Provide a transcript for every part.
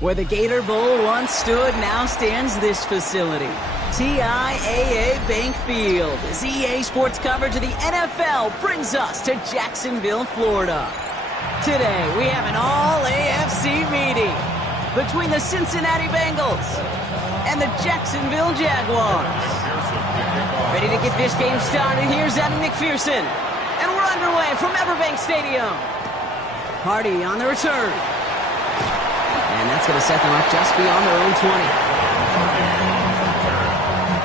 Where the Gator Bowl once stood, now stands this facility. TIAA Bank Field, as EA Sports coverage of the NFL brings us to Jacksonville, Florida. Today, we have an all-AFC meeting between the Cincinnati Bengals and the Jacksonville Jaguars. Ready to get this game started, here's Evan McPherson. And we're underway from Everbank Stadium. Hardy on the return. And that's going to set them up just beyond their own 20.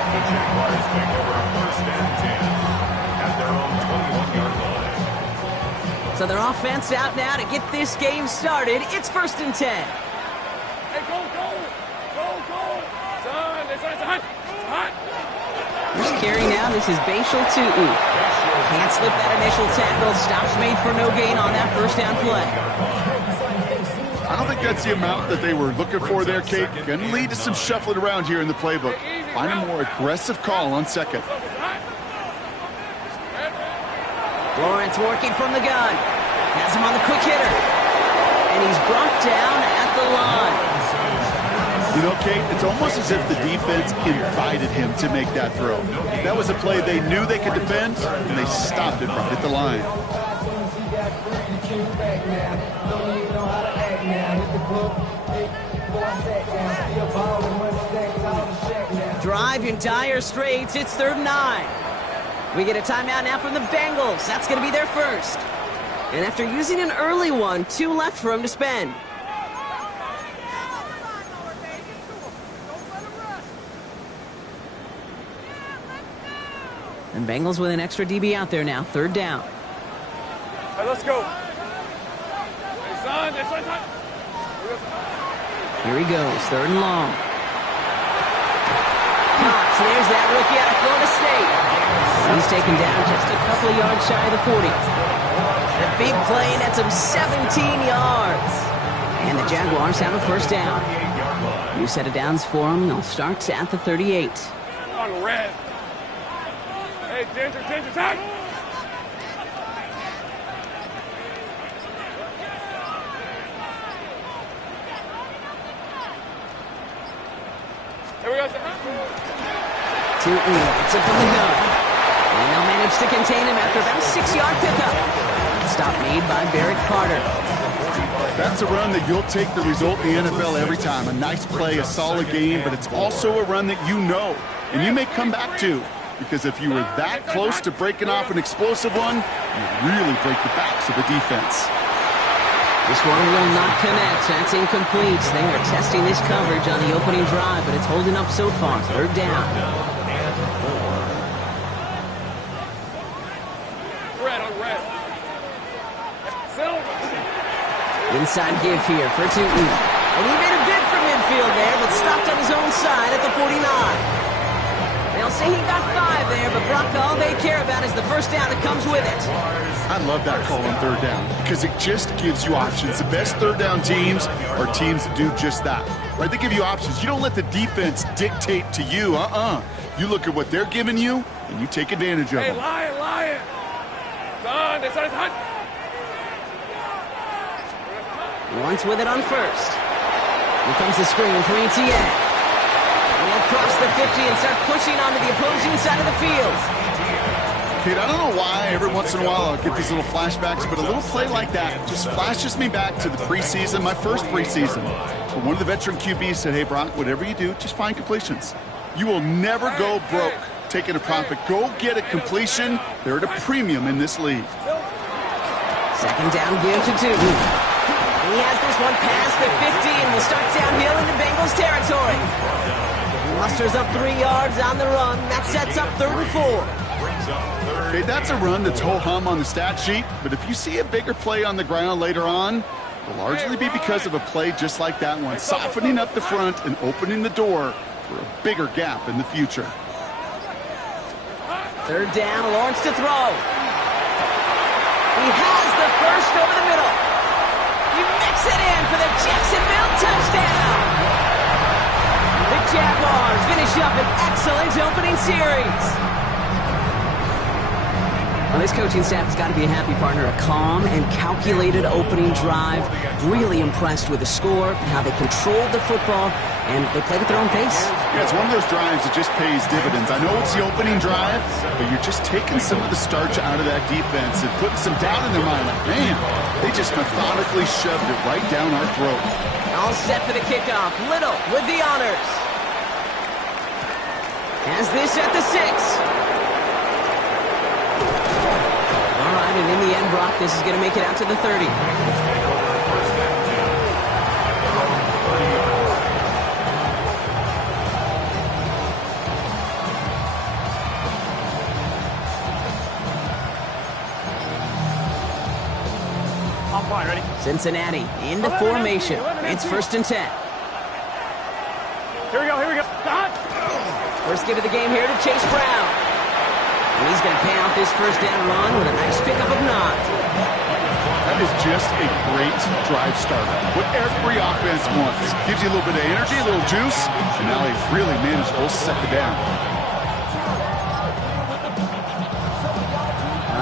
The Jaguars take over a first and 10 at their own 21-yard line. So their offense out now to get this game started. It's first and 10. Hey, go! Son, it's hot! First carry now, this is Bashal Tutu. Can't slip that initial tackle. Stops made for no gain on that first down play. I don't think that's the amount that they were looking for there, Kate. Going to lead to some shuffling around here in the playbook. Find a more aggressive call on second. Lawrence working from the gun. Has him on the quick hitter. And he's brought down at the line. You know, Kate, it's almost as if the defense invited him to make that throw. That was a play they knew they could defend, and they stopped it right at the line. Drive in dire straits. It's 3rd and 9. We get a timeout now from the Bengals. That's going to be their first. And after using an early one, 2 left for him to spend. And Bengals with an extra DB out there now. 3rd down. All right, let's go. Hey, son, this one's hot. Here he goes. 3rd and long. Cox, there's that rookie out of Florida State. He's taken down just a couple of yards shy of the 40. The big play nets him 17 yards. And the Jaguars have a first down. New set of downs for them. They'll start at the 38. On red. Hey, Ginger, hot. Here we go. Tutu gets it from the gun. And they'll manage to contain him after about a 6-yard pickup. Stop made by Barrett Carter. That's a run that you'll take the result in the NFL every time. A nice play, a solid game, but it's also a run that you know, and you may come back to. Because if you were that close to breaking off an explosive one, you really break the backs of the defense. This one will not connect. That's incomplete. They are testing this coverage on the opening drive, but it's holding up so far. 3rd down. Red on red. Inside give here for Tutu. And he made a bid for midfield there, but stopped on his own side at the 49. They'll say he got 5 there, but Brock, all they care about is the first down that comes with it. I love that call on 3rd down because it just gives you options. The best 3rd down teams are teams that do just that. Right? They give you options. You don't let the defense dictate to you. You look at what they're giving you, and you take advantage of Hey, them. lion. Son, this one's hot. Lawrence with it on first. Here comes the screen for ETN. And he'll cross the 50 and start pushing onto the opposing side of the field. Kate, I don't know why every once in a while I'll get these little flashbacks, but a little play like that just flashes me back to the preseason, my first preseason. But one of the veteran QBs said, hey, Brock, whatever you do, just find completions. You will never go broke taking a profit. Go get a completion. They're at a premium in this league. 2nd down give to Tutu. He has this one past the 50 and will start downhill into Bengals territory. He musters up 3 yards on the run. That sets up 3rd and 4. Okay, that's a run that's ho-hum on the stat sheet, but if you see a bigger play on the ground later on, it'll largely be because of a play just like that one, softening up the front and opening the door for a bigger gap in the future. 3rd down, Lawrence to throw. He has the first over the middle. He mix it in for the Jacksonville touchdown. The Jaguars finish up an excellent opening series. Well, this coaching staff has got to be a happy partner. A calm and calculated opening drive. Really impressed with the score, how they controlled the football, and they played at their own pace. Yeah, it's one of those drives that just pays dividends. I know it's the opening drive, but you're just taking some of the starch out of that defense and putting some doubt in their mind. Like, man, they just methodically shoved it right down our throat. All set for the kickoff. Little with the honors. Has this at the 6. All right, and in the end, Brock, this is going to make it out to the 30. I'm fine, ready? Cincinnati into formation. It's 1st and 10. Here we go, here we go. Stop! First give of the game here to Chase Brown. And he's going to pay off his first down run with a nice pickup of 9. That is just a great drive starter. What every offense wants. Gives you a little bit of energy, a little juice, and now they really managed to second down.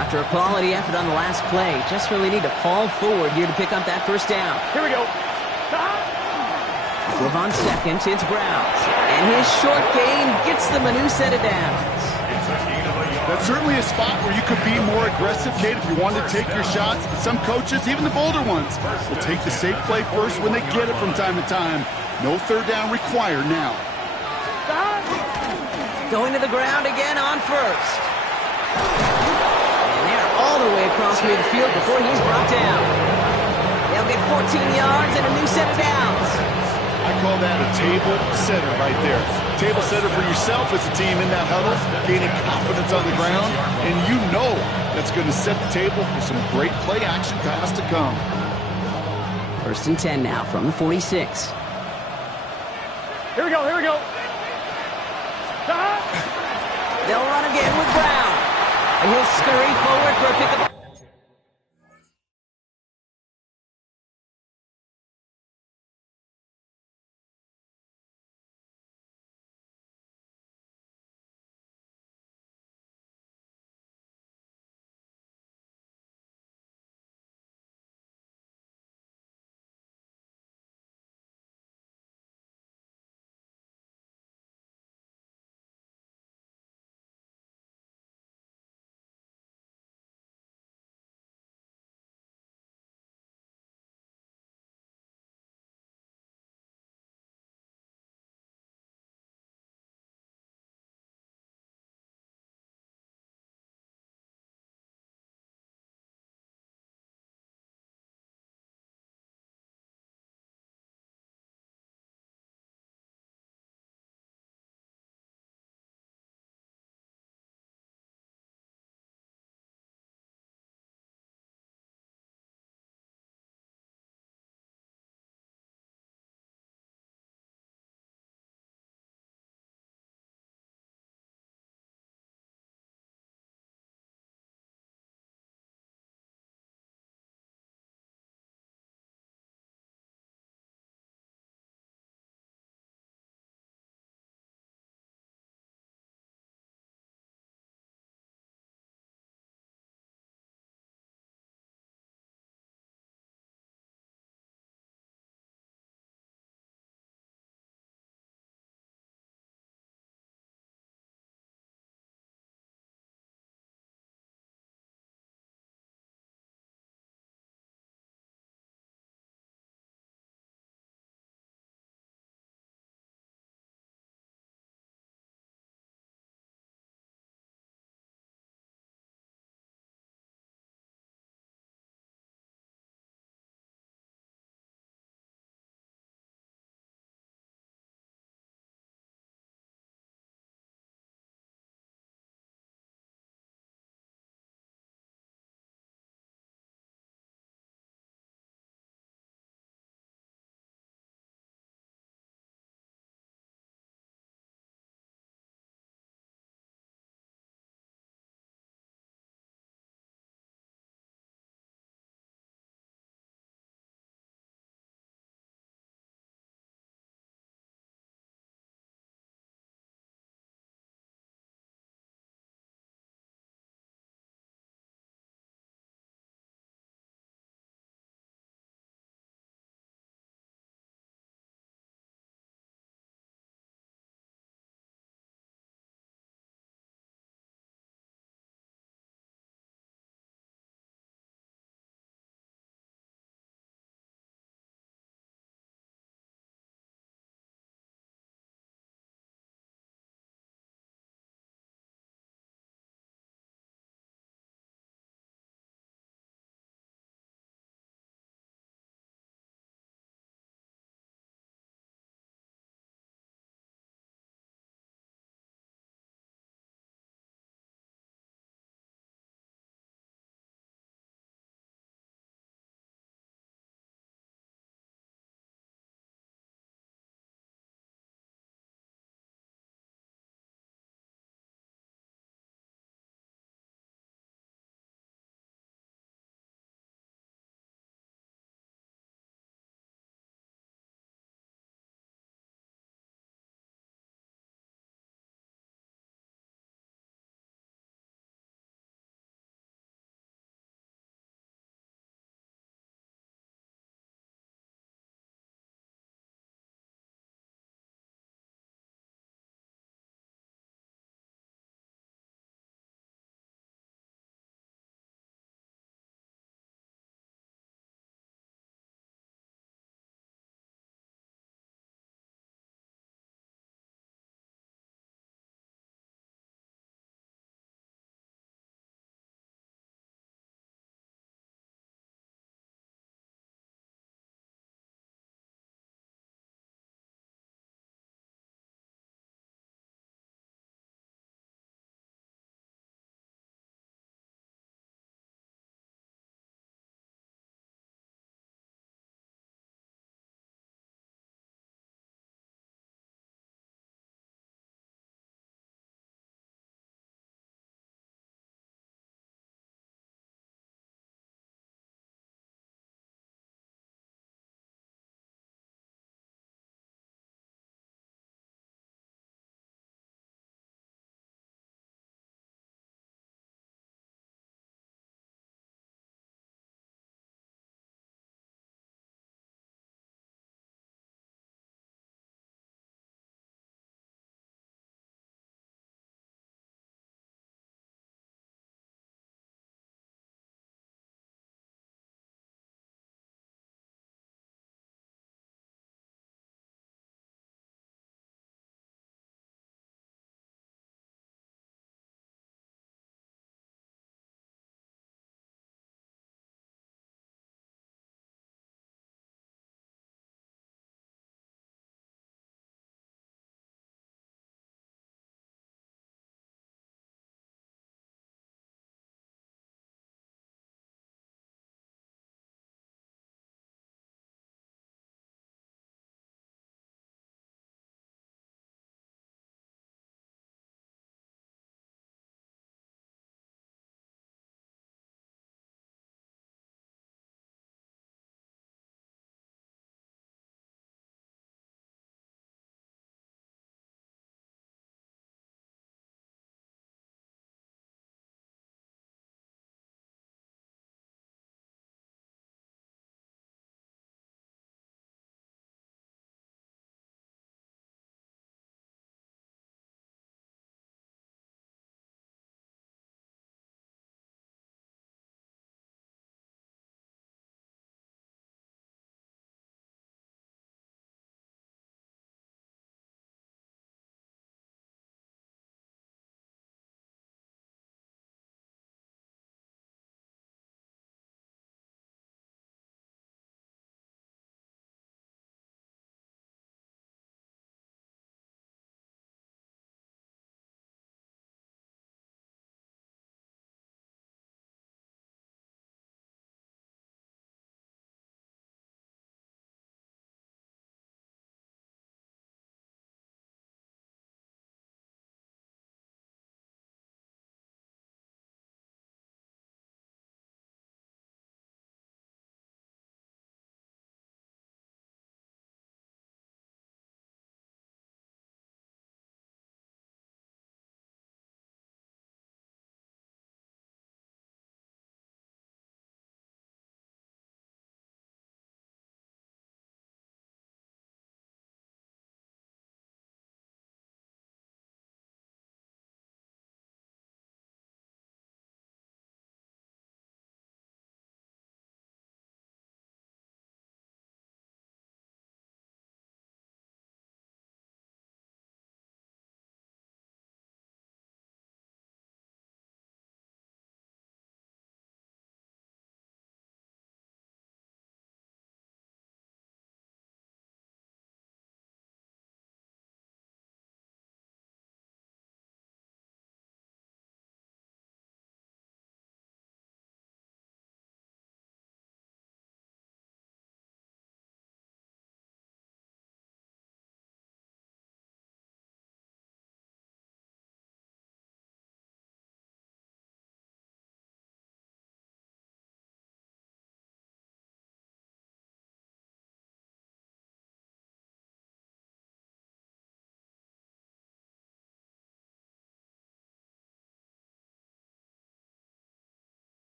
After a quality effort on the last play, just really need to fall forward here to pick up that first down. Here we go. With on 2nd, it's Brown. And his short gain gets them a new set of downs. That's certainly a spot where you could be more aggressive, Kate, if you wanted to take your shots. But some coaches, even the bolder ones, will take the safe play first when they get it from time to time. No 3rd down required now. Going to the ground again on 1st. And they're all the way across midfield before he's brought down. They'll get 14 yards and a new set of downs. I call that a table setter right there. Table setter for yourself as a team in that huddle, gaining confidence on the ground, and you know that's going to set the table for some great play action pass to come. 1st and 10 now from the 46. Here we go, here we go. They'll run again with Brown. And he'll scurry forward for a pickup.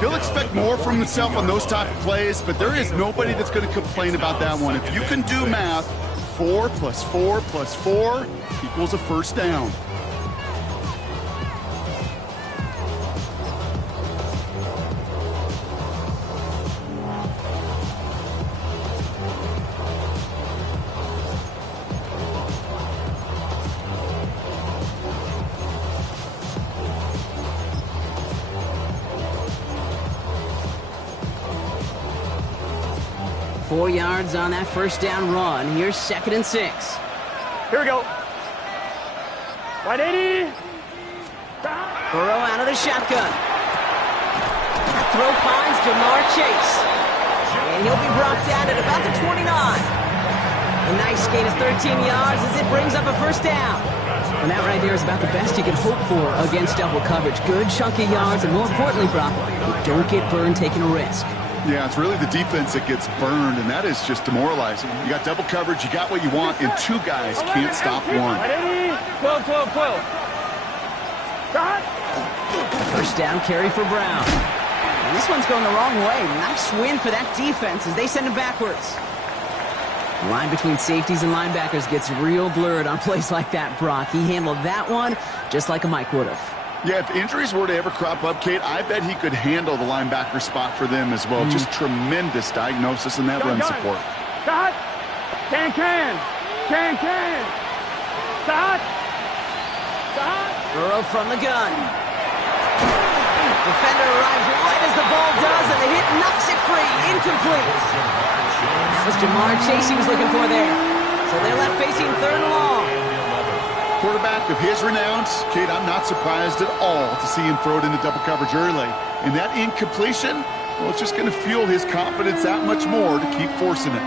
He'll expect more from himself on those type of plays, but there is nobody that's going to complain about that one. If you can do math, 4 + 4 + 4 equals a first down. Four yards on that first down run. Here's 2nd and 6. Here we go. Right 80. Burrow out of the shotgun. That throw finds Jamar Chase. And he'll be brought down at about the 29. A nice gain of 13 yards as it brings up a first down. And that right there is about the best you can hope for against double coverage. Good chunky yards, and more importantly, Brock, you don't get burned taking a risk. Yeah, it's really the defense that gets burned, and that is just demoralizing. You got double coverage, you got what you want, and two guys can't stop one. 12, 12, 12. First down carry for Brown. And this one's going the wrong way. Nice win for that defense as they send him backwards. The line between safeties and linebackers gets real blurred on plays like that, Brock. He handled that one just like a Mike would have. Yeah, if injuries were to ever crop up, Kate, I bet he could handle the linebacker spot for them as well. Just tremendous diagnosis in that run support. Stop. Can. Stop. Burrow from the gun. Defender arrives right as the ball does, and the hit knocks it free. Incomplete. That was Jamar Chase he was looking for there. So they're left facing 3rd and long. Quarterback of his renown, Kate, I'm not surprised at all to see him throw it into double coverage early. And that incompletion, well, it's just going to fuel his confidence that much more to keep forcing it.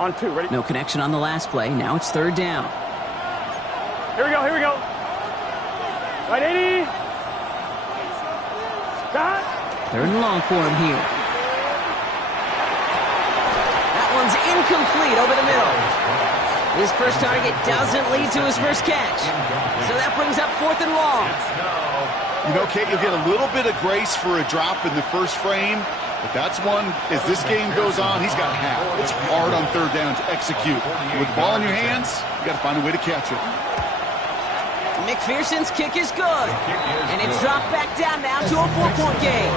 On 2, ready? No connection on the last play. Now it's 3rd down. Here we go. Right 80. Stop. 3rd and long for him here. One's incomplete over the middle. His first target doesn't lead to his first catch. So that brings up 4th and long. You know, Kate, you'll get a little bit of grace for a drop in the first frame, but that's one, as this game goes on, he's got half. It's hard on 3rd down to execute. With the ball in your hands, you got to find a way to catch it. McPherson's kick is good. And it's dropped back down now to a 4-point game.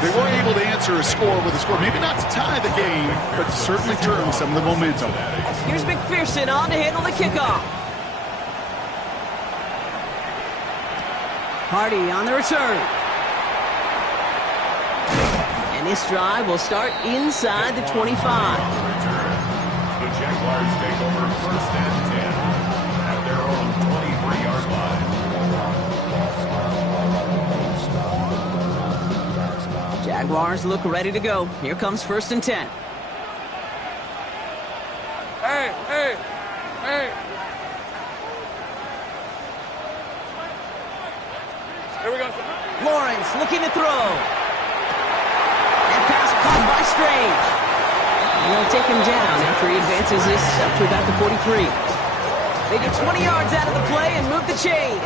They were able to answer a score with a score. Maybe not to tie the game, but to certainly turn some of the momentum. Here's McPherson on to handle the kickoff. Hardy on the return. And this drive will start inside the 25. The Jaguars take over 1st and 10 at their own 23-yard line. Jaguars look ready to go. Here comes 1st and 10. Hey. Here we go. Lawrence looking to throw. And pass caught by Strange. And they'll take him down after he advances this up to about the 43. They get 20 yards out of the play and move the chains.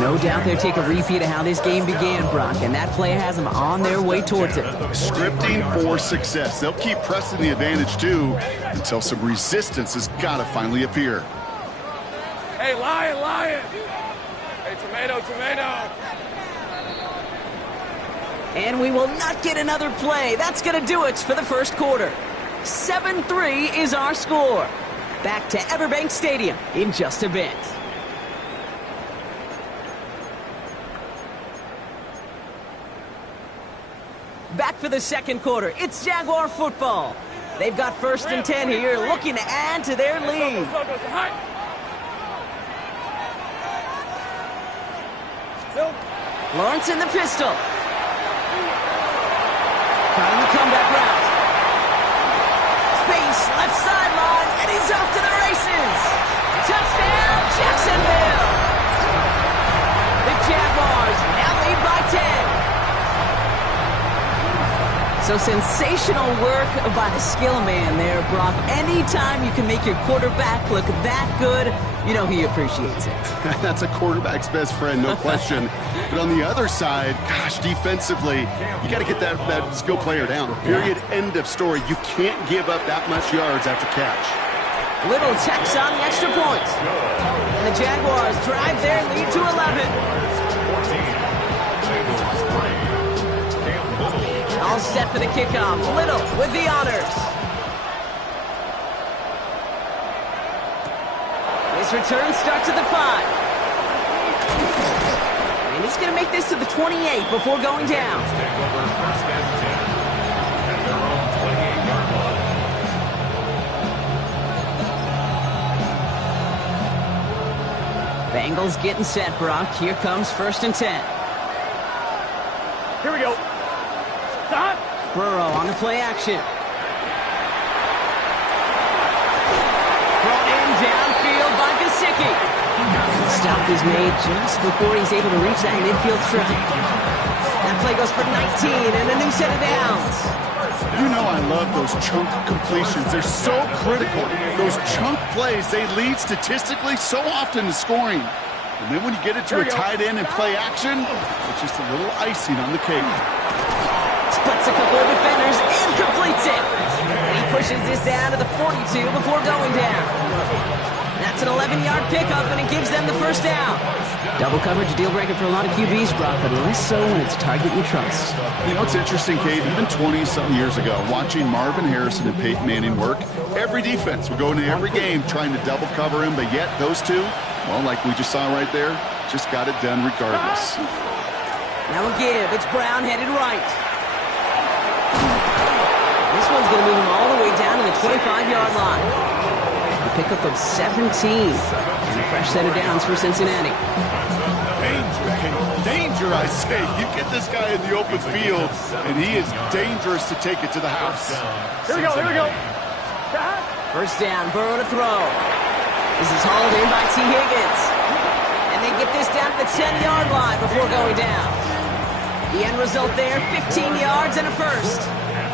No doubt they'll take a repeat of how this game began, Brock, and that play has them on their way towards it. Scripting for success. They'll keep pressing the advantage, too, until some resistance has got to finally appear. Hey, lion. Hey, tomato. And we will not get another play. That's going to do it for the first quarter. 7-3 is our score. Back to Everbank Stadium in just a bit. Back for the second quarter. It's Jaguar football. They've got 1st and 10 here, looking to add to their lead. Lawrence in the pistol. Cutting the comeback route. Space, left sideline, and he's off to the races. Touchdown, Jacksonville. The Jaguars now lead by 10. So sensational work by the skill man there, Brock. Anytime you can make your quarterback look that good, you know he appreciates it. That's a quarterback's best friend, no question. But on the other side, gosh, defensively, you got to get that skill player down. Period, end of story. You can't give up that much yards after catch. Little tacks on the extra point. And the Jaguars drive their lead to 11. All set for the kickoff. Little with the honors. His return starts at the 5. And he's going to make this to the 28 before going down. Bengals getting set, Brock. Here comes 1st and 10. Here we go. Stop. Burrow on the play action. Brought in downfield by Gesicki. Stop is made just before he's able to reach that midfield strike. That play goes for 19 and a new set of downs. You know I love those chunk completions. They're so critical. Those chunk plays, they lead statistically so often to scoring. And then when you get it to a tight end in play action, it's just a little icing on the cake. Splits a couple of defenders and completes it. And he pushes this down to the 42 before going down. That's an 11-yard pickup, and it gives them the first down. Double coverage, a deal breaker for a lot of QBs, Brock, but less so when it's a target you trust. You know, it's interesting, Kate, even 20-something years ago, watching Marvin Harrison and Peyton Manning work, every defense would go into every game trying to double cover him, but yet those two, well, like we just saw right there, just got it done regardless. Now a give. It's Brown headed right. This one's going to move him all the way down to the 25-yard line. A pickup of 17. And a fresh set of downs for Cincinnati. Danger, Kate. Danger, I say. You get this guy in the open field, and he is dangerous to take it to the house. Here we go, here we go. First down, Burrow to throw. This is hauled in by T. Higgins. And they get this down to the 10-yard line before going down. The end result there, 15 yards and a first.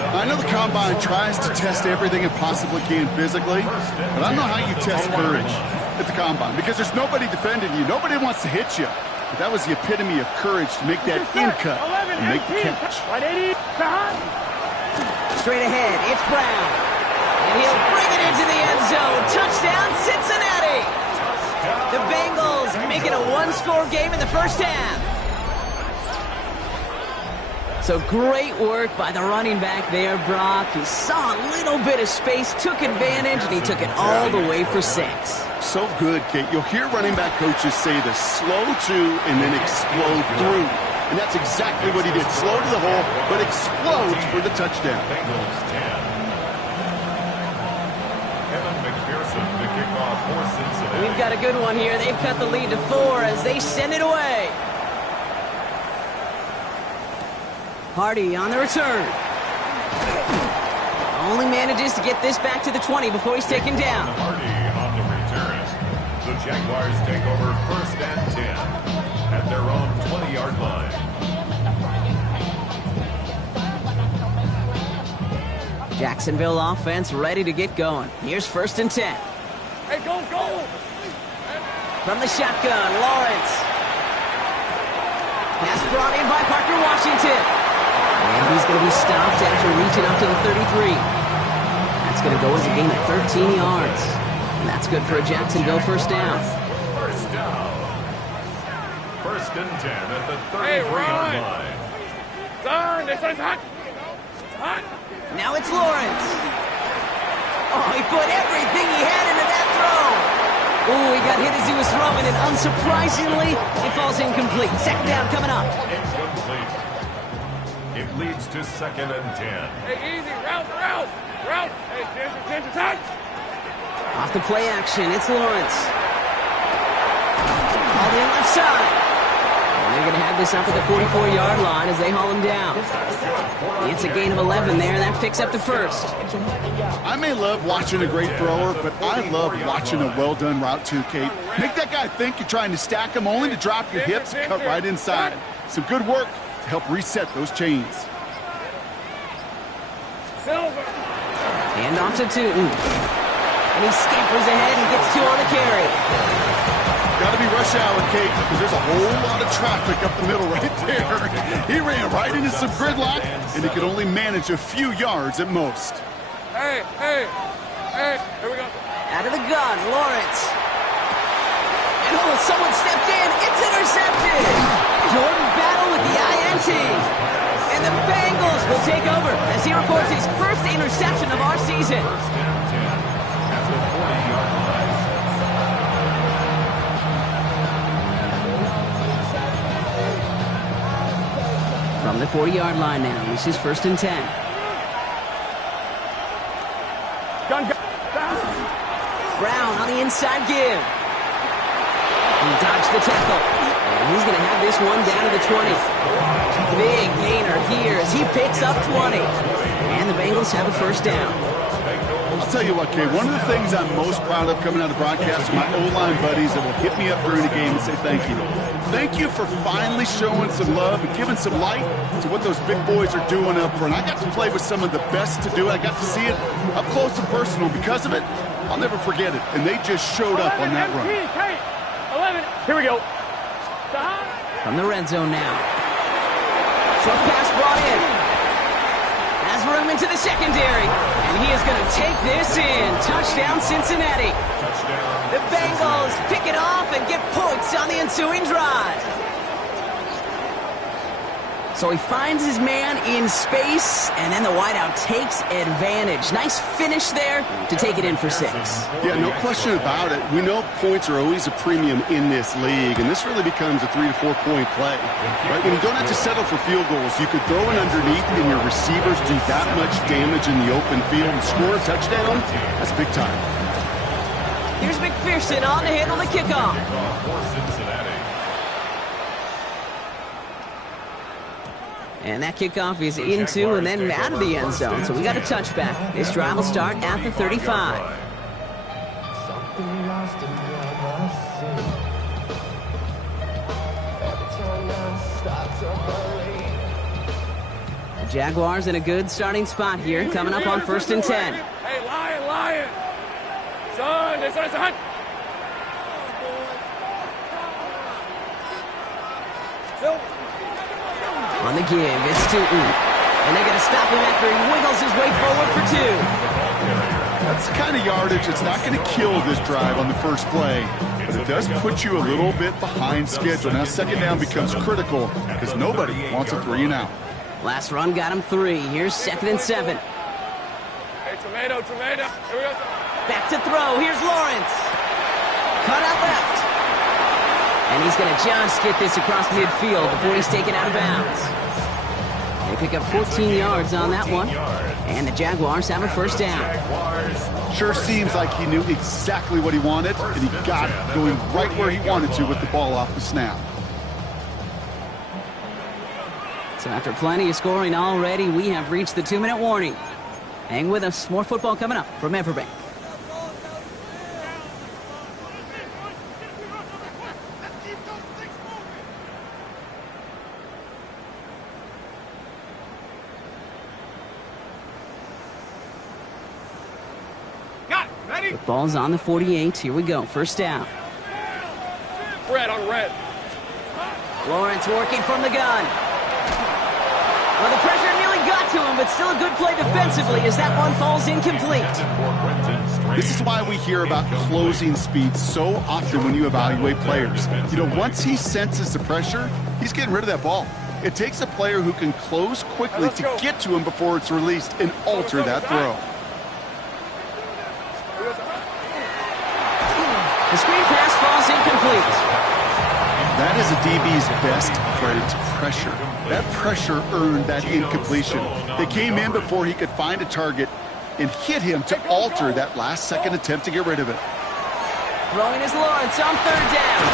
I know the Combine tries to test everything it possibly can physically, but I don't know how you test courage at the Combine because there's nobody defending you. Nobody wants to hit you. But that was the epitome of courage to make that in cut and make the catch. Straight ahead, it's Brown. And he'll bring it into the end zone. Touchdown, Cincinnati! The Bengals make it a one-score game in the first half. So great work by the running back there, Brock. He saw a little bit of space, took advantage, and he took it all the way for 6. So good, Kate. You'll hear running back coaches say the slow to and then explode through. And that's exactly what he did. Slow to the hole, but explodes for the touchdown. Bengals 10. Kevin McPherson, the kickoff for Cincinnati. We've got a good one here. They've cut the lead to 4 as they send it away. Hardy on the return. Only manages to get this back to the 20 before he's taken down. Hardy on the return. The Jaguars take over 1st and 10 at their own 20-yard line. Jacksonville offense ready to get going. Here's 1st and 10. Hey, go, go! From the shotgun, Lawrence. Pass brought in by Parker Washington. And he's going to be stopped after reaching up to the 33. That's going to go as a gain of 13 yards. And that's good for a Jacksonville first down. First down. 1st and 10 at the 33-yard line. Son, this is hot. Hot. Now it's Lawrence. Oh, he put everything he had into that throw. Oh, he got hit as he was throwing, and unsurprisingly, it falls incomplete. Second down coming up. Incomplete. It leads to 2nd and 10. Hey, easy. Route. Hey, attention, touch. Off the play action, it's Lawrence. All in left side. And they're going to have this up at the 44-yard line as they haul him down. It's a gain of 11 there. That picks up the first. I may love watching a great thrower, but I love watching a well-done route too, Kate. Make that guy think you're trying to stack him only to drop your hips and cut right inside. Some good work to help reset those chains. Silver. Hand off to Tootin. And he scampers ahead and gets two on the carry. Got to be rush hour, Kate, because there's a whole lot of traffic up the middle right there. He ran right into some gridlock, and he could only manage a few yards at most. Hey, here we go. Out of the gun, Lawrence. And someone stepped in. It's intercepted. Jordan Battle with the INT. And the Bengals will take over as he records his first interception of our season. First down 10 at the 40-yard line. From the 40-yard line now, this is 1st and 10. Gun. Brown on the inside give. He dodged the tackle. And he's going to have this one down to the 20. Big gainer here as he picks up 20. And the Bengals have a first down. I'll tell you what, Kay, one of the things I'm most proud of coming out of broadcast are my O-line buddies that will hit me up during the game and say thank you. Thank you for finally showing some love and giving some light to what those big boys are doing up front. I got to play with some of the best to do it. I got to see it up close and personal. Because of it, I'll never forget it. And they just showed up on that run. 11. Here we go. From the red zone now. Short pass brought in. Has room into the secondary. And he is going to take this in. Touchdown, Cincinnati. The Bengals pick it off and get points on the ensuing drive. So he finds his man in space, and then the wideout takes advantage. Nice finish there to take it in for 6. Yeah, no question about it. We know points are always a premium in this league, and this really becomes a 3 to 4 point play. Right? When you don't have to settle for field goals, you could throw it underneath, and your receivers do that much damage in the open field and score a touchdown. That's big time. Here's McPherson on to handle the kickoff. For Cincinnati. And that kickoff is into and then out of the end zone. So we got a touchback. This drive will start at the 35. The Jaguars in a good starting spot here, coming up on 1st and 10. Hey, Lion. Son, it's a hunt. On the give, it's Tootin. And they're going to stop him after he wiggles his way forward for 2. That's the kind of yardage that's not going to kill this drive on the first play, but it does put you a little bit behind schedule. Now second down becomes critical because nobody wants a 3 and out. Last run got him 3. Here's 2nd and 7. Hey, tomato. Here we go. Back to throw. Here's Lawrence. Cut out left. And he's going to just get this across midfield before he's taken out of bounds. They pick up 14 yards on that one. And the Jaguars have a first down. Sure seems like he knew exactly what he wanted, and he got it going right where he wanted to with the ball off the snap. So after plenty of scoring already, we have reached the 2-minute warning. Hang with us. More football coming up from Everbank. The ball's on the 48. Here we go. First down. Red on red. Lawrence working from the gun. Well, the pressure nearly got to him, but still a good play defensively as that one falls incomplete. This is why we hear about closing speed so often when you evaluate players. You know, once he senses the pressure, he's getting rid of that ball. It takes a player who can close quickly to get to him before it's released and alter that throw. The screen pass falls incomplete. That is a DB's best friend, pressure. That pressure earned that incompletion. They came in before he could find a target and hit him to alter that last-second attempt to get rid of it. Throwing is Lawrence on 3rd down.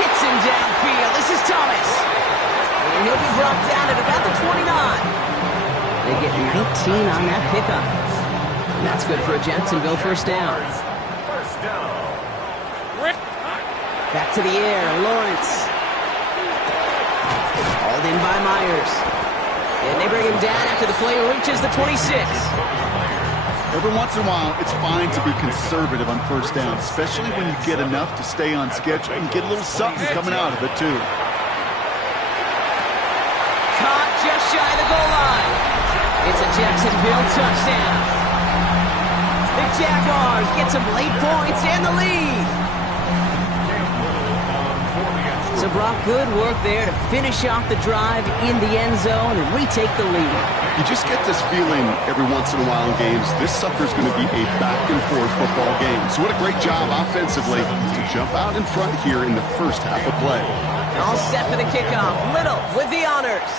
Hits him downfield. This is Thomas. And he'll be brought down at about the 29. They get 19 on that pickup. And that's good for a Jacksonville first down. First down. Back to the air, Lawrence. Hauled in by Myers. And they bring him down after the play reaches the 26. Every once in a while, it's fine to be conservative on first down, especially when you get enough to stay on schedule and get a little something coming out of it, too. Caught just shy of the goal line. It's a Jacksonville touchdown. The Jaguars get some late points and the lead. So Brock, good work there to finish off the drive in the end zone and retake the lead. You just get this feeling every once in a while in games, this sucker's going to be a back-and-forth football game. So what a great job offensively to jump out in front here in the first half of play. All set for the kickoff. Little with the honors.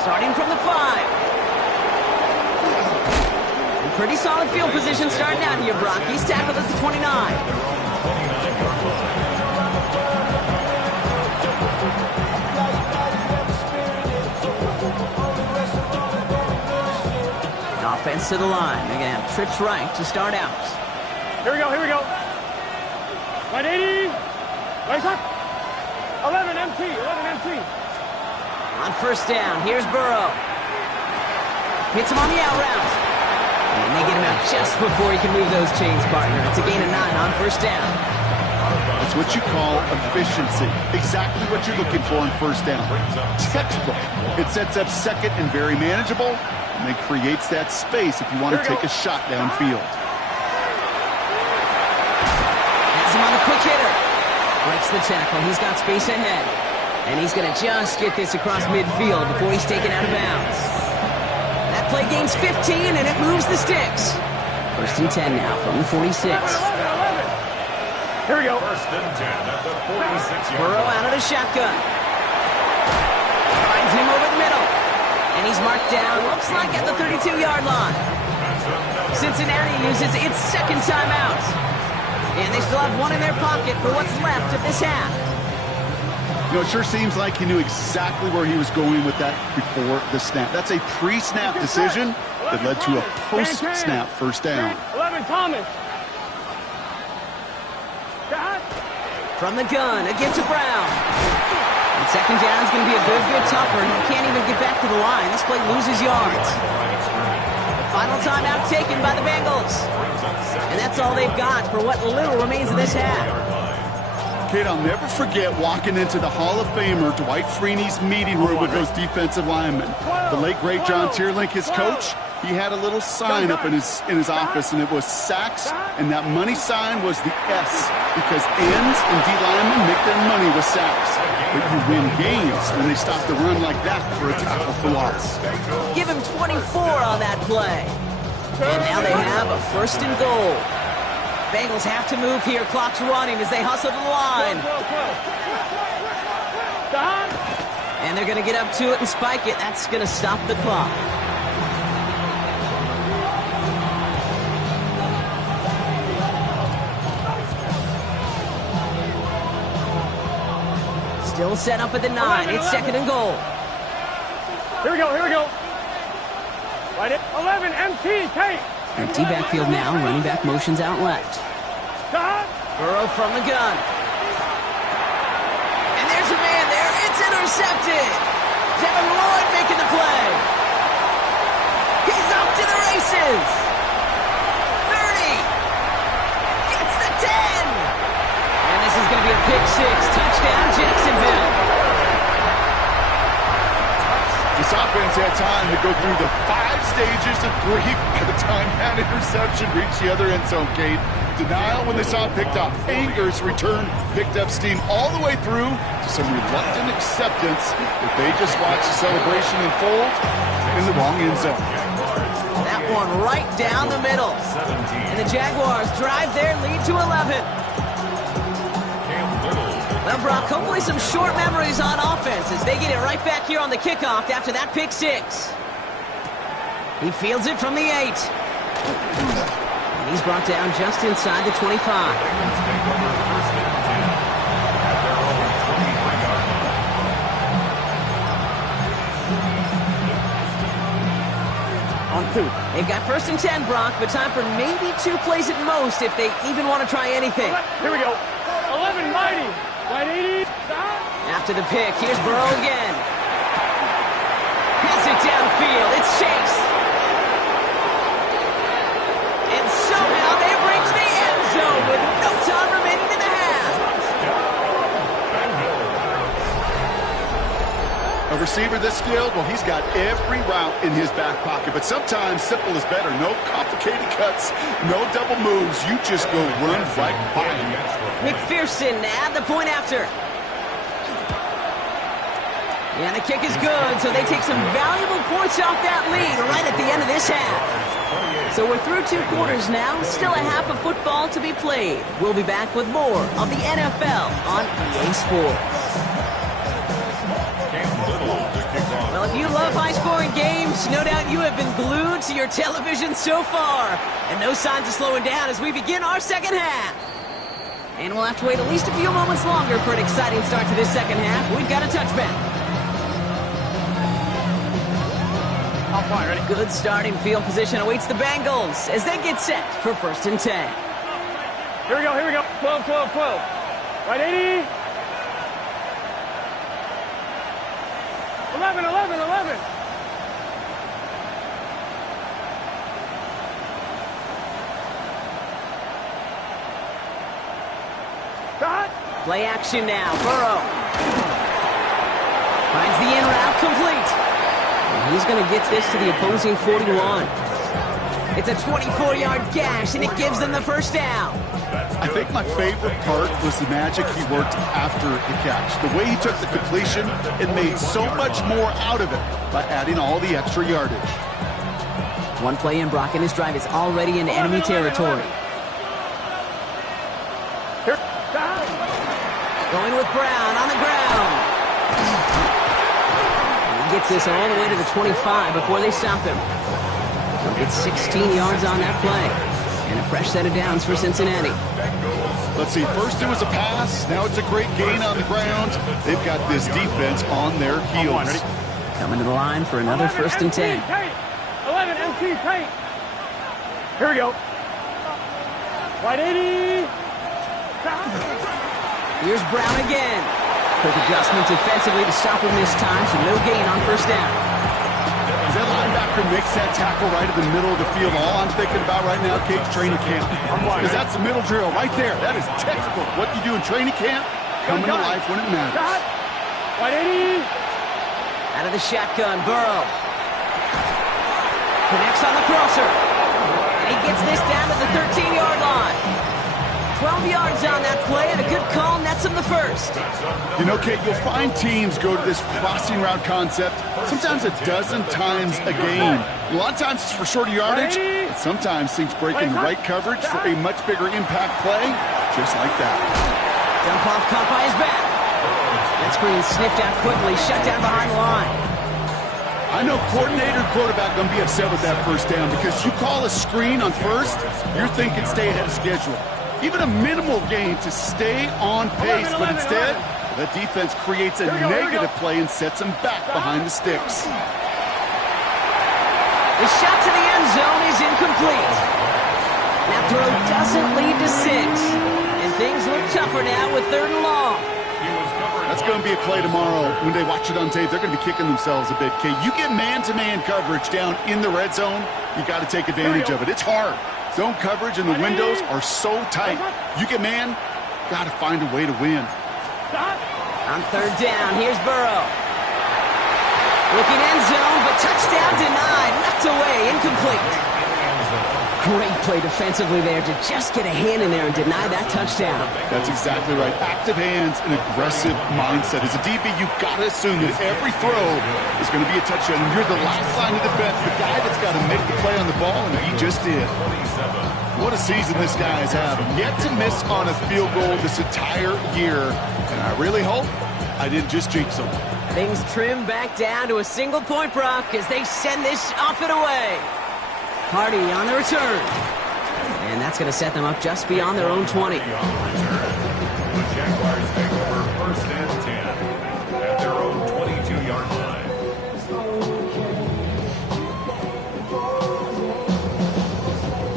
Starting from the 5. Pretty solid field position starting out here, Brock. He's tackled at the 29. Offense to the line. They're going to have trips right to start out. Here we go, here we go. Right 80. Right shot. 11 MT, 11 MT. On first down, here's Burrow. Hits him on the out route. And they get him out just before he can move those chains, partner. It's a gain of 9 on first down. That's what you call efficiency. Exactly what you're looking for on first down. Textbook. It sets up second and very manageable, and then creates that space if you want to take a shot downfield. Has him on the quick hitter. Breaks the tackle. He's got space ahead. And he's going to just get this across midfield before he's taken out of bounds. That play gains 15, and it moves the sticks. First and 10 now from the 46. Here we go. First and 10 at the 46-yard Burrow line. out of the shotgun. Finds him over the middle. And he's marked down, looks like at the 32-yard line. Cincinnati uses its second timeout. And they still have one in their pocket for what's left of this half. You know, it sure seems like he knew exactly where he was going with that before the snap. That's a pre-snap decision that led to a post-snap first down. 11 Thomas. From the gun, again to Brown. And second down is going to be a good bit tougher. He can't even get back to the line. This play loses yards. Final timeout taken by the Bengals. And that's all they've got for what little remains of this half. Kate, I'll never forget walking into the Hall of Famer Dwight Freeney's meeting room with those defensive linemen. The late, great John Tierlink, his coach, he had a little sign up in his office, and it was sacks, and that money sign was the S, because ends and D linemen make their money with sacks. But you win games when they stop the run like that for a tackle for loss. Give him 24 on that play. And now they have a first and goal. Bengals have to move here. Clock's running as they hustle to the line. And they're going to get up to it and spike it. That's going to stop the clock. Still set up at the 9. It's second and goal. Here we go, here we go. Right at 11 MT, Kate. Empty backfield now. Running back motions out left. Burrow from the gun. And there's a man there. It's intercepted. Devin Lloyd making the play. He's off to the races. 30. Gets the 10. And this is going to be a pick six. Touchdown, Jacksonville. This offense had time to go through the 5 stages of grief by the time that interception reached the other end zone, Kate. Denial when they saw it picked off. Anger's return picked up steam all the way through to some reluctant acceptance that they just watched the celebration unfold in the wrong end zone. That one right down the middle. And the Jaguars drive their lead to 11. Well, Brock, hopefully some short memories on offense as they get it right back here on the kickoff after that pick six. He fields it from the 8. And he's brought down just inside the 25. On 2. They've got first and 10, Brock, but time for maybe 2 plays at most if they even want to try anything. Here we go. 11 Mighty. Right 80. After the pick, here's Burrow again. field. It's Chase. And somehow they've reached the end zone with no time remaining in the half. A receiver this skilled, well, he's got every route in his back pocket. But sometimes simple is better. No complicated cuts, no double moves. You just go run right by him. McPherson at the point after. And the kick is good, so they take some valuable points off that lead right at the end of this half. So we're through 2 quarters now, still a half of football to be played. We'll be back with more of the NFL on EA Sports. Well, if you love high-scoring games, no doubt you have been glued to your television so far. And no signs of slowing down as we begin our second half. And we'll have to wait at least a few moments longer for an exciting start to this second half. We've got a touchback. Ready? Good starting field position awaits the Bengals as they get set for 1st and 10. Here we go, here we go. 12, 12, 12. Right, 80. 11, 11, 11. Cut. Play action now. Burrow finds the in route complete. And he's going to get this to the opposing 41. It's a 24-yard gash, and it gives them the first down. I think my favorite part was the magic he worked after the catch. The way he took the completion and made so much more out of it by adding all the extra yardage. One play in, Brock, and his drive is already in enemy territory. Going with Brown on the ground. Gets this all the way to the 25 before they stop him. He'll get 16 yards on that play. And a fresh set of downs for Cincinnati. Let's see, first it was a pass, now it's a great gain on the ground. They've got this defense on their heels. Coming to the line for another 1st and 10. 11, MT, tight. Here we go. Right 80. Here's Brown again. Quick adjustment defensively to stop him this time, so no gain on 1st down. As that linebacker makes that tackle right in the middle of the field, all I'm thinking about right now, Kate, training camp. Because that's the middle drill right there. That is textbook. What you do in training camp, coming to life when it matters. Right 80. Out of the shotgun, Burrow. Connects on the crosser. And he gets this down to the 13-yard line. 12 yards on that play, and a good call nets him the first. You know, Kate, you'll find teams go to this crossing route concept sometimes a dozen times a game. A lot of times it's for shorter yardage, but sometimes things break in the right coverage for a much bigger impact play, just like that. Dump off caught by his back. That screen sniffed out quickly, shut down behind the line. I know coordinator and quarterback going to be upset with that 1st down because you call a screen on 1st, you're thinking stay ahead of schedule. Even a minimal gain to stay on pace, but instead, the defense creates a negative play and sets them back behind the sticks. The shot to the end zone is incomplete. That throw doesn't lead to 6. And things look tougher now with 3rd and long. That's going to be a play tomorrow. When they watch it on tape, they're going to be kicking themselves a bit. Okay, you get man-to-man coverage down in the red zone, you got to take advantage of it. It's hard. Zone coverage and the windows are so tight. You get man, got to find a way to win. On 3rd down, here's Burrow. Looking end zone, but touchdown denied. Knocked away, incomplete. Great play defensively there to just get a hand in there and deny that touchdown. That's exactly right. Active hands and aggressive mindset. As a DB, you've got to assume that every throw is going to be a touchdown. And you're the last line of defense, the guy that's got to make the play on the ball, and he just did. What a season this guy has had. Yet to miss on a field goal this entire year. And I really hope I didn't just jinx him. Things trim back down to a single point, Brock, as they send this off and away. Hardy on the return. And that's going to set them up just beyond their own 20. The Jaguars take over 1st and 10 at their own 22-yard line.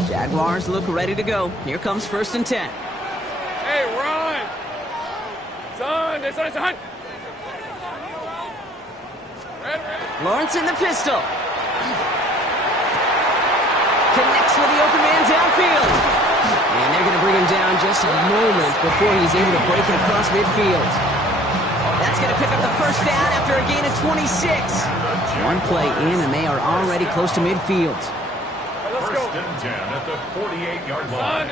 Jaguars look ready to go. Here comes 1st and 10. Hey, run! Son! Lawrence in the pistol. Connects with the open man downfield. And they're going to bring him down just a moment before he's able to break it across midfield. That's going to pick up the first down after a gain of 26. One play in, and they are already close to midfield. First and 10 at the 48-yard line.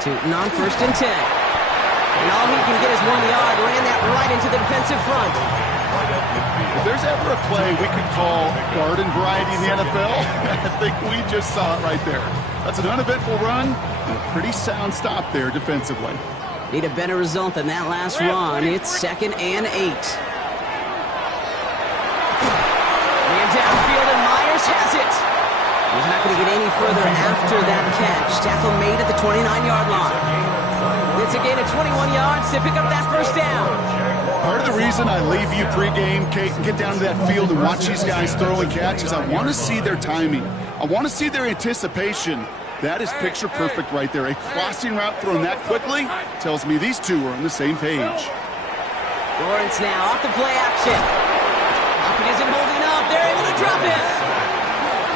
Tootin on first and 10. And all he can get is 1 yard. Ran that right into the defensive front. If there's ever a play we could call garden variety in the NFL, I think we just saw it right there. That's an uneventful run and a pretty sound stop there defensively. Need a better result than that last run. It's 2nd and 8. Ran downfield and Myers has it. He's not going to get any further after that catch. Tackle made at the 29-yard line. It's a gain of 21 yards to pick up that first down. Part of the reason I leave you pregame, Kate, and get down to that field and watch these guys throw and catch is I want to see their timing. I want to see their anticipation. That is picture perfect right there. A crossing route thrown that quickly tells me these two are on the same page. Lawrence now off the play action. Lockett isn't holding up. They're able to drop it.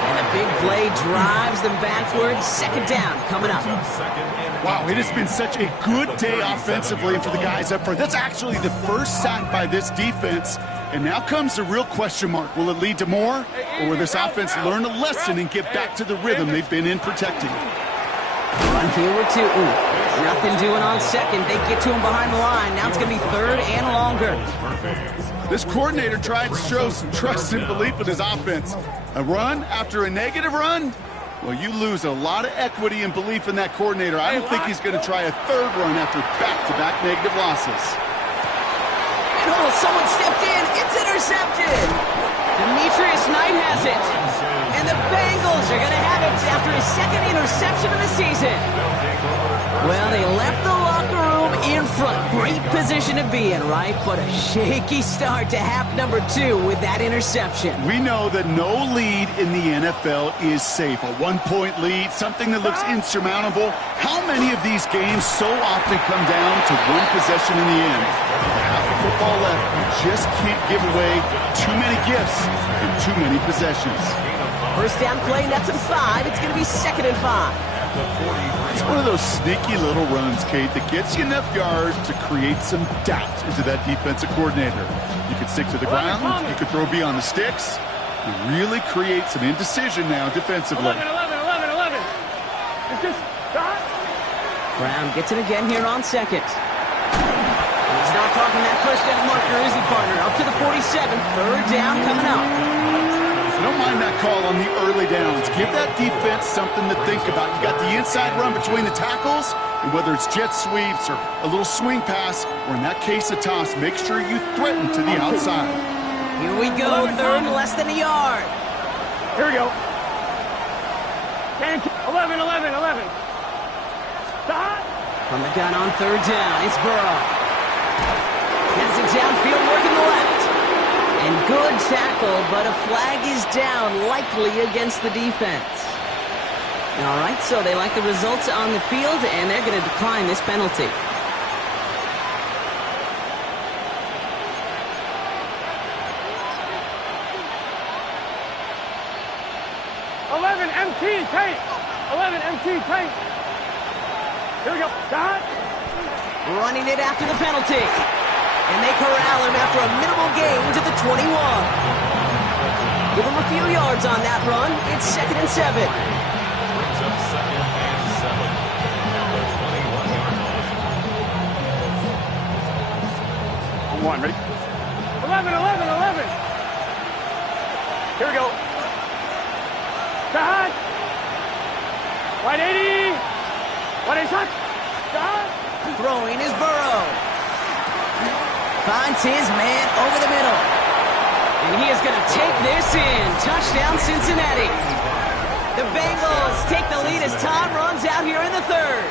And a big play drives them backwards. 2nd down coming up. Wow, it has been such a good day offensively for the guys up front. That's actually the first sack by this defense. And now comes the real question mark. Will it lead to more? Or will this offense learn a lesson and get back to the rhythm they've been in protecting? Run here with Tootin. Nothing doing on 2nd. They get to him behind the line. Now it's going to be 3rd and longer. This coordinator tried to show some trust and belief in his offense. A run after a negative run? Well, you lose a lot of equity and belief in that coordinator. I don't think he's going to try a 3rd run after back-to-back negative losses. And oh, someone stepped in. It's intercepted. Demetrius Knight has it. And the Bengals are going to have it after his 2nd interception of the season. Well, they left the locker room in front. Great position to be in, right? But a shaky start to half number 2 with that interception. We know that no lead in the NFL is safe. A 1-point lead, something that looks insurmountable. How many of these games so often come down to one possession in the end? Half of football left. You just can't give away too many gifts in too many possessions. First down play, that's a 5. It's going to be 2nd and 5. It's one of those sneaky little runs, Kate, that gets you enough yards to create some doubt into that defensive coordinator. You can stick to the ground, you can throw beyond the sticks, and really create some indecision now defensively. 11. It's just Brown gets it again here on 2nd. And he's not far from that first down marker, is he, partner? Up to the 47. 3rd down coming up. I don't mind that call on the early downs. Give that defense something to think about. You got the inside run between the tackles, and whether it's jet sweeps or a little swing pass, or in that case a toss, make sure you threaten to the outside. Here we go, 3rd, less than a yard. Here we go. 11. Stop. From the gun on 3rd down, it's Burrow. Has it downfield, working the left. And good tackle, but a flag is down, likely against the defense. All right, so they like the results on the field, and they're going to decline this penalty. MT tape. 11 MT tape. Here we go. Dot. Running it after the penalty. And they corral him after a minimal gain to the 21. Give him a few yards on that run. It's 2nd and 7. Brings up 2nd and 7 at the 21-yard line. On 1, ready? 11. Here we go. Dot. Right 80. Right 80 shot. Dot. Throwing is Burrow. Finds his man over the middle. And he is going to take this in. Touchdown, Cincinnati. The Bengals take the lead as time runs out here in the 3rd.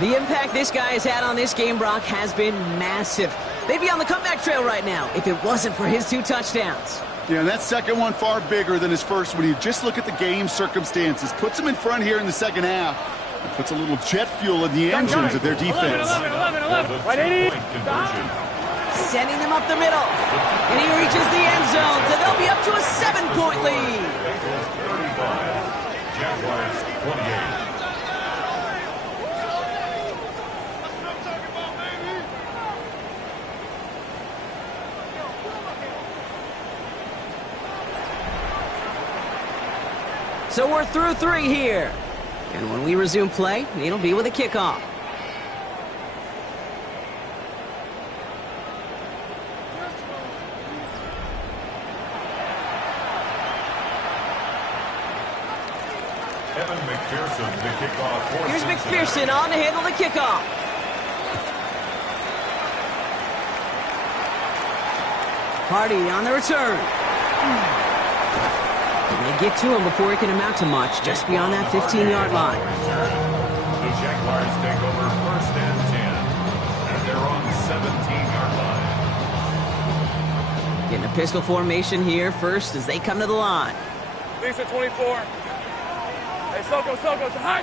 The impact this guy has had on this game, Brock, has been massive. They'd be on the comeback trail right now if it wasn't for his 2 touchdowns. Yeah, and that second one far bigger than his first when you just look at the game circumstances. Puts him in front here in the second half. And puts a little jet fuel in the engines of their defense. 11. Right 80. sending them up the middle. And he reaches the end zone, so they'll be up to a 7-point lead. Bengals 35, Jaguars 28. So we're through 3 here. And when we resume play, it'll be with a kickoff. Evan McPherson, the kickoff for Here's Cincinnati. McPherson on to handle the kickoff. Hardy on the return. And they get to him before he can amount to much, just beyond that 15-yard line. The Jaguars take over 1st and 10 at their own 17-yard line. Getting a pistol formation here first as they come to the line. Lisa 24. Hey, Soko, high.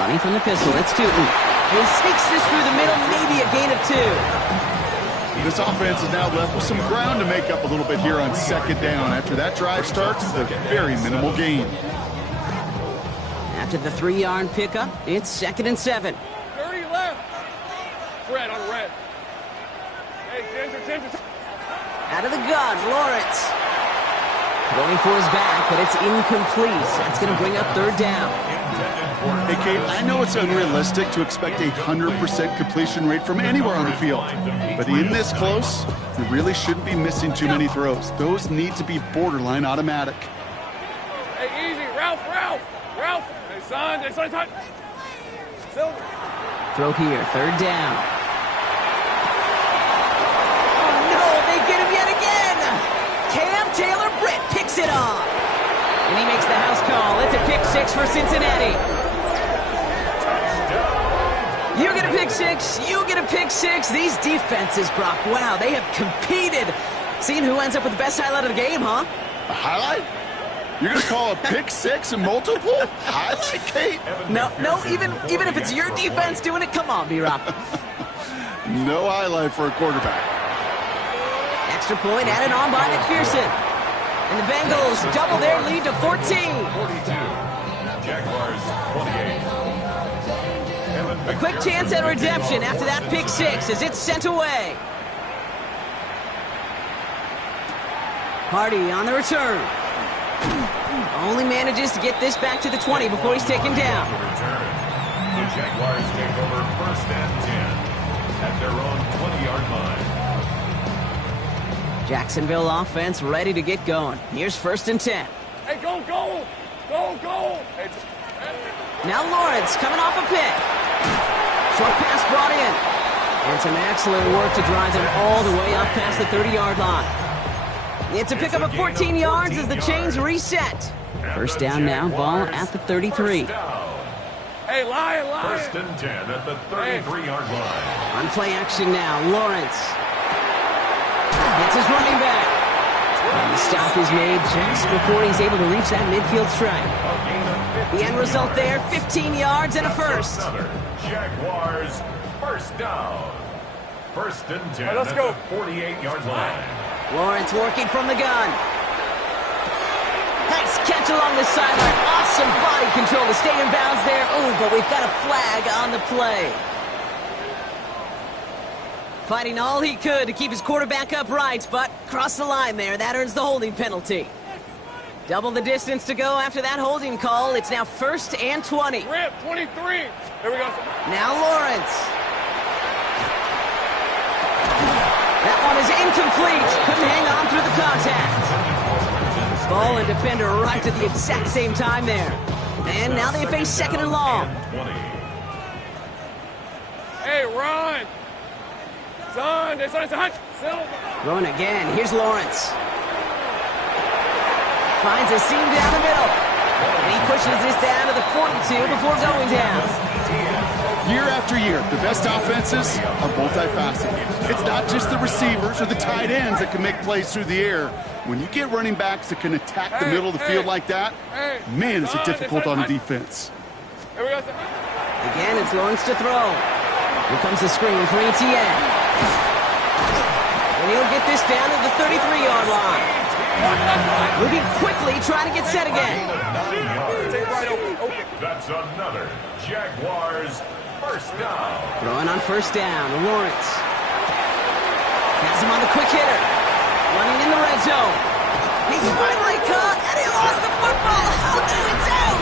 Running from the pistol, it's Tootin. He sneaks this through the middle, maybe a gain of 2. This offense is now left with some ground to make up a little bit here on 2nd down. After that drive starts, a very minimal gain. After the 3-yard pickup, it's 2nd and 7. 30 left. Red on red. Hey, Ginger. Out of the gun, Lawrence. Going for his back, but it's incomplete. That's going to bring up 3rd down. Hey, Kate, I know it's unrealistic to expect a 100% completion rate from anywhere on the field. But in this close, you really shouldn't be missing too many throws. Those need to be borderline automatic. Hey, easy. Ralph. Hey, son. Silver. Throw here, 3rd down. Oh, no, they get him yet again. Cam Taylor-Britt picks it off. And he makes the house call. It's a pick 6 for Cincinnati. You get a pick 6. You get a pick 6. These defenses, Brock, wow, they have competed. Seeing who ends up with the best highlight of the game, huh? A highlight? You're going to call a pick 6 and multiple? Highlight, Kate? No, even if it's your defense doing it, come on, B-Rock. No highlight for a quarterback. Extra point added on by McPherson. And the Bengals double their lead to 14. 42, Jaguars 28. A quick chance at redemption after that pick 6 as it's sent away. Hardy on the return. Only manages to get this back to the 20 before he's taken down. The Jaguars take over 1st and 10 at their own 20-yard line. Jacksonville offense ready to get going. Here's 1st and 10. Hey, go. Hey, Now Lawrence coming off a pick. Short pass brought in. And some excellent work to drive them all the way up past the 30-yard line. It's a pickup of 14 yards as the chains reset. 1st down now, ball at the 33. Hey, Lion. 1st and 10 at the 33-yard line. On play action now, Lawrence. It's his running back. And the stop is made just before he's able to reach that midfield strike. The end result there, 15 yards and a 1st. Jaguars 1st down. 1st and 10 let's at go. the 48-yard line. Lawrence working from the gun. Nice catch along the sideline. Awesome body control to stay in bounds there. Ooh, but we've got a flag on the play. Fighting all he could to keep his quarterback upright, but crossed the line there. That earns the holding penalty. Double the distance to go after that holding call. It's now 1st and 20. Rip, 23. Here we go. Now Lawrence. That one is incomplete. Couldn't hang on through the contact. Ball and defender right at the exact same time there. And now they face 2nd and long. Hey, run. Son, it's a hunch. Throwing again. Here's Lawrence. Finds a seam down the middle. And he pushes this down to the 42 before going down. Year after year, the best offenses are multifaceted. It's not just the receivers or the tight ends that can make plays through the air. When you get running backs that can attack the middle of the field like that, man, is it difficult on a defense. Here we go. Again, it's Lawrence to throw. Here comes the screen for ETN. And he'll get this down to the 33-yard line. Moving quickly, trying to get set again. That's another Jaguars first down. Throwing on first down, Lawrence. Has him on the quick hitter. Running in the red zone. He's finally caught, and he lost the football. Oh, no, it's out.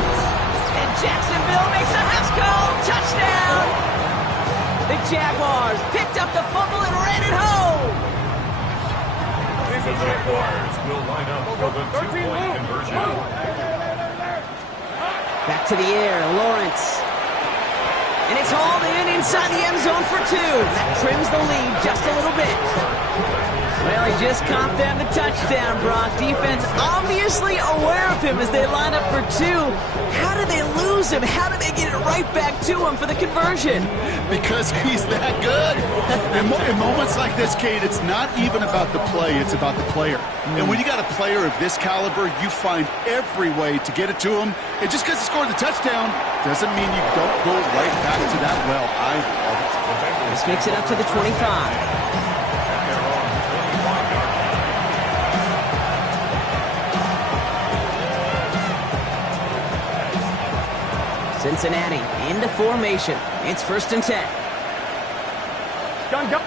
And Jacksonville makes a house call. Touchdown. The Jaguars picked up the fumble and ran it home. The Jaguars will line up for the two-point conversion. Back to the air, Lawrence. And it's hauled in inside the end zone for 2. That trims the lead just a little bit. Well, he just caught them the touchdown, Brock. Defense obviously aware of him as they line up for 2. How did they lose him? How did they get it right back to him for the conversion? Because he's that good. In moments like this, Kate, it's not even about the play, it's about the player. And when you got a player of this caliber, you find every way to get it to him. And just because he scored the touchdown doesn't mean you don't go right back to that well. I love it. This makes it up to the 25. Cincinnati into formation. It's 1st and 10. Gun, 11,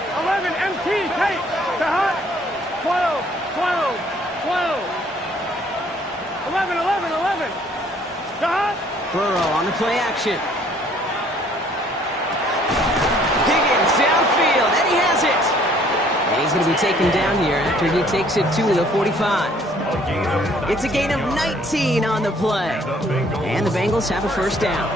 MT, Tate, to hot. 12, 12, 12. 11, 11, 11. To hot. Burrow on the play action. Higgins downfield, and he has it. And he's going to be taken down here after he takes it to the 45. It's a gain of 19 on the play. And the Bengals have a first down.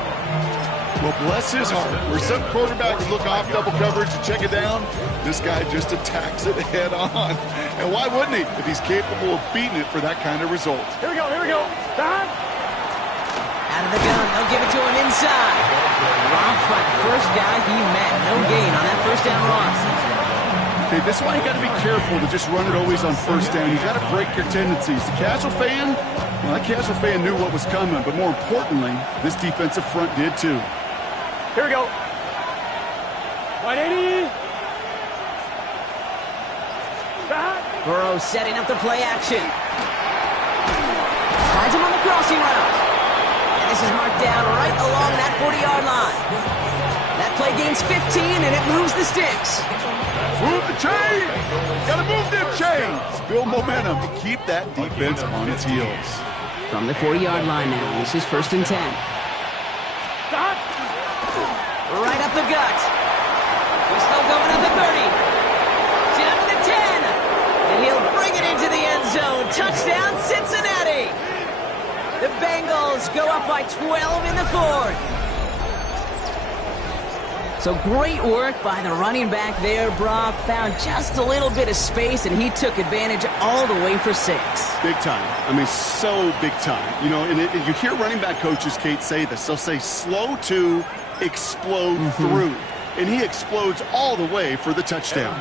Well, bless his heart. Where some quarterbacks look off double coverage and check it down, this guy just attacks it head on. And why wouldn't he if he's capable of beating it for that kind of result? Here we go, here we go. Down. Out of the gun, they'll give it to him inside. Robbed by the first guy he met. No gain on that first down run. Okay, this is why you got to be careful to just run it always on first down. You got to break your tendencies. The casual fan, well, that casual fan knew what was coming, but more importantly, this defensive front did too. Here we go. 180. Burrow setting up the play action. Finds him on the crossing route. And this is marked down right along that 40-yard line. That play gains 15, and it moves the sticks. Move the chain! Gotta move them chains! Build momentum and keep that defense on its heels. From the 40-yard line now, this is 1st and 10. Stop! Right up the gut. We're still going at the 30. Down to the 10. And he'll bring it into the end zone. Touchdown, Cincinnati! The Bengals go up by 12 in the 4th. So great work by the running back there, Brock. Found just a little bit of space, and he took advantage all the way for 6. Big time. I mean, so big time. You know, and you hear running back coaches, Kate, say this. They'll say slow to explode through. And he explodes all the way for the touchdown.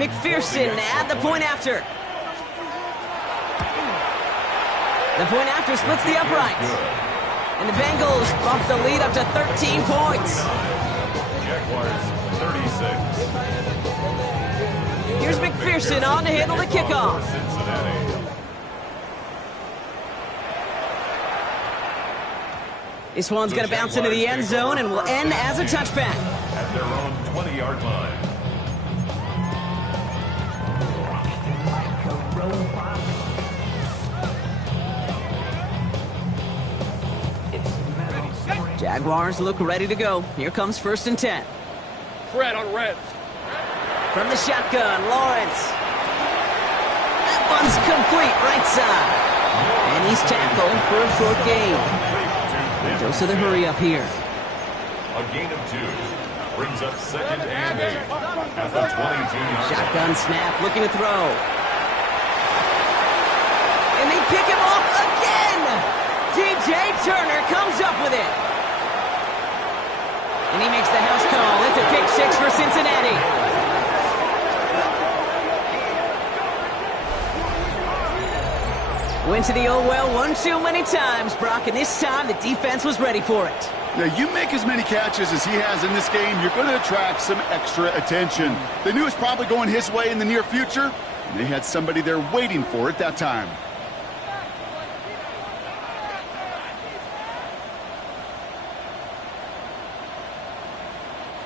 McPherson at the point after. The point after splits the uprights. And the Bengals bump the lead up to 13 points. Jaguars 36. Here's McPherson on to handle the kickoff. Cincinnati. This one's going to bounce into the end zone and will end as a touchback. At their own 20-yard line. Jaguars look ready to go. Here comes 1st and 10. Fred on red. From the shotgun, Lawrence. That one's complete, right side. And he's tackled for a short gain. Goes to the hurry up here. A gain of 2. Brings up 2nd and 8. At the 22. Shotgun snap, looking to throw. And they pick him off again. DJ Turner comes up with it. And he makes the house call. It's a pick 6 for Cincinnati. Went to the old well one too many times, Brock, and this time the defense was ready for it. Now, you make as many catches as he has in this game, you're going to attract some extra attention. They knew it was probably going his way in the near future, and they had somebody there waiting for it that time.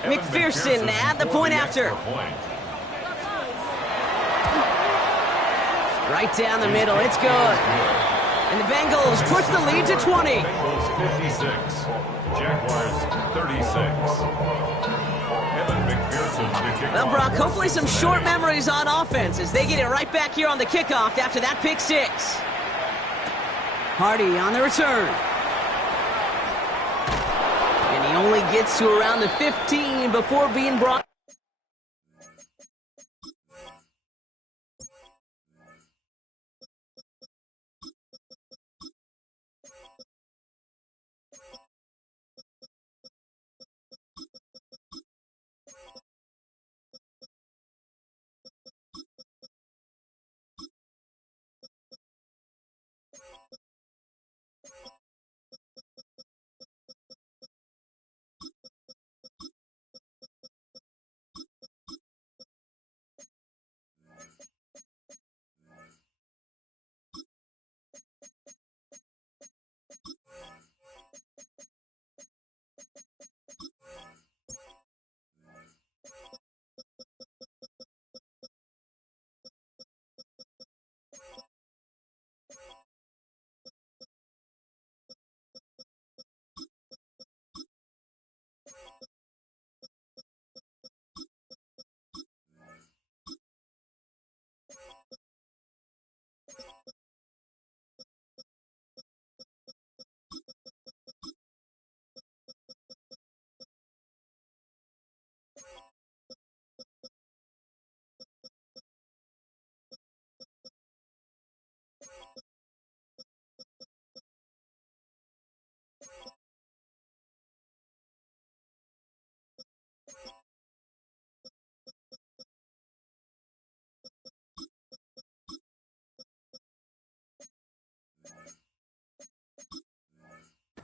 McPherson at the point after. Right down the middle, it's good. And the Bengals push the lead to 20. Bengals 56, Jaguars 36. Evan McPherson to kick Well, off. Brock, hopefully some short memories on offense as they get it right back here on the kickoff after that pick six. Hardy on the return. And he only gets to around the 15 before being brought.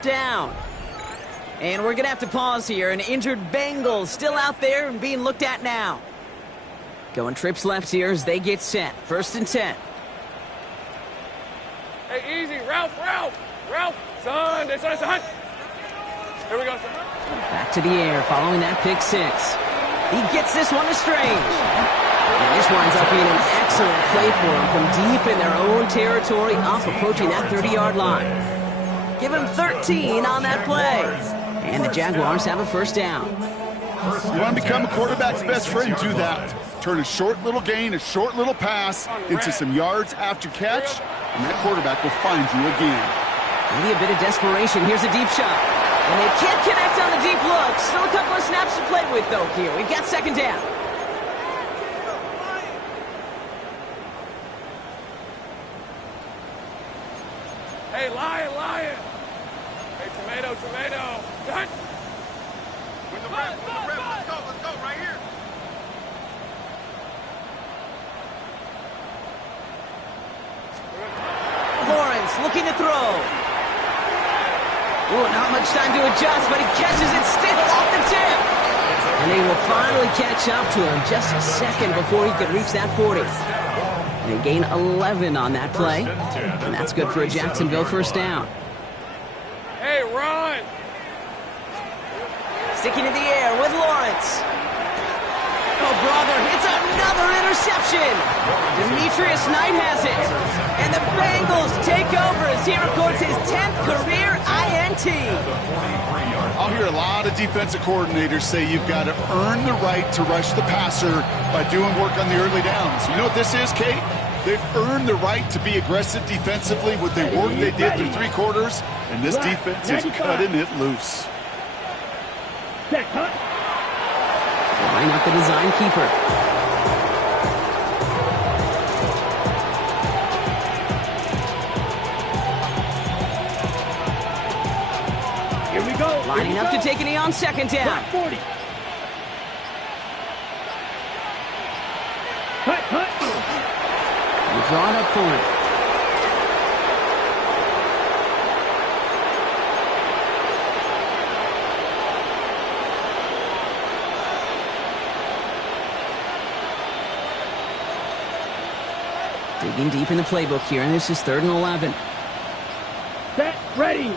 Down. And we're going to have to pause here. An injured Bengals still out there and being looked at now. Going trips left here as they get set. 1st and 10. Hey, easy. Ralph. Son. Here we go, son. Back to the air following that pick six. He gets this one to Strange. And this winds up being an excellent play for him from deep in their own territory, up approaching that 30-yard line. Give him 13 on that play. And the Jaguars have a 1st down. You want to become a quarterback's best friend, do that. Turn a short little gain, a short little pass into some yards after catch, and that quarterback will find you again. Maybe a bit of desperation. Here's a deep shot. And they can't connect on the deep look. Still a couple of snaps to play with, though, here. We've got 2nd down. Hey, lion. Hey, tomato. Done. With the rep. Let's go, right here. Lawrence looking to throw. Ooh, not much time to adjust, but he catches it still off the tip. And they will finally catch up to him just a second before he could reach that 40. They gain 11 on that play, and that's good for a Jacksonville 1st down. Hey, run. Sticking in the air with Lawrence. Oh, brother, it's another interception. Demetrius Knight has it. And the Bengals take over as he records his 10th career INT. I'll hear a lot of defensive coordinators say you've got to earn the right to rush the passer by doing work on the early downs. You know what this is, Kate? They've earned the right to be aggressive defensively with the work they did through 3 quarters, and this defense is cutting it loose. Line up the design keeper. Here we go. Lining up to take a knee on 2nd down. 40. Cut. You draw it up for him. Digging deep in the playbook here, and this is 3rd and 11. Set, ready.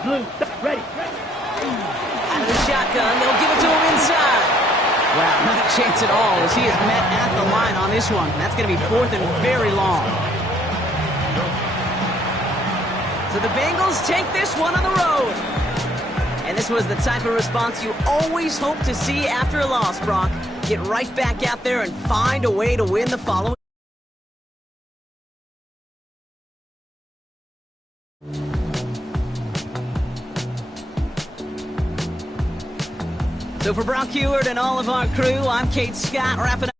Blue, ready. Out of the shotgun, they'll give it to him inside. Wow, not a chance at all as he is met at the line on this one. That's going to be 4th and very long. So the Bengals take this one on the road. And this was the type of response you always hope to see after a loss, Brock. Get right back out there and find a way to win the following. So for Brock Heward and all of our crew, I'm Kate Scott, wrapping up.